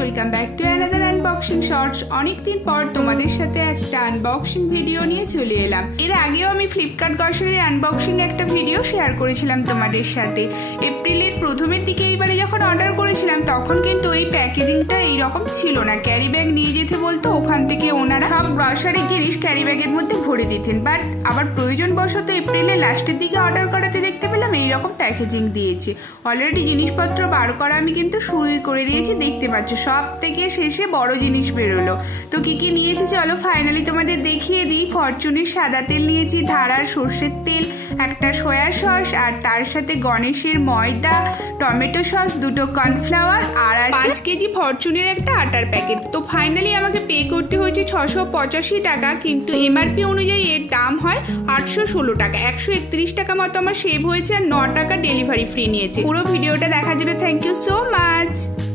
Welcome back to another unboxing shorts. অনেকদিন পর তোমাদের সাথে একটা আনবক্সিং ভিডিও নিয়ে চলে এলাম। এর আগেও আমি ফ্লিপকার্ট গ্রসারির আনবক্সিং একটা ভিডিও শেয়ার করেছিলাম তোমাদের সাথে। এপ্রিলের প্রথমের দিকে এইবারে যখন অর্ডার করেছিলাম তখন কিন্তু এই প্যাকেজিংটা এইরকম ছিল না। ক্যারি ব্যাগ নিয়ে যেতে বলতো, ওখান থেকে ওনারা সব গ্রসারির জিনিস ক্যারি ব্যাগের মধ্যে ভরে দিতেন। বাট আবার প্রয়োজনবশত এপ্রিলের লাস্টের দিকে অর্ডার করাতে দেখতে পেলাম এইরকম প্যাকেজিং দিয়েছে। অলরেডি জিনিসপত্র বার করা আমি কিন্তু শুরুই করে দিয়েছি, দেখতে পাচ্ছ। সব থেকে শেষে বড় জিনিস বেরোলো। তো কি কি নিয়েছি চলো ফাইনালি তোমাদের দেখিয়ে দিই। ফরচুনের সাদা তেল নিয়েছি, ধারার সর্ষের তেল, একটা সয়া সস, আর তার সাথে গণেশের ময়দা, টমেটো সস, দুটো কর্নফ্লাওয়ার, আর আছে 5 কেজি ফরচুনের একটা আটার প্যাকেট। তো ফাইনালি আমাকে পে করতে হয়েছে 685 টাকা, কিন্তু এমআরপি অনুযায়ী এর দাম হয় 816 টাকা। 131 টাকা মতো আমার সেভ হয়েছে, আর 9 টাকা ডেলিভারি ফ্রি নিয়েছে। পুরো ভিডিওটা দেখার জন্য থ্যাংক ইউ সো মাচ।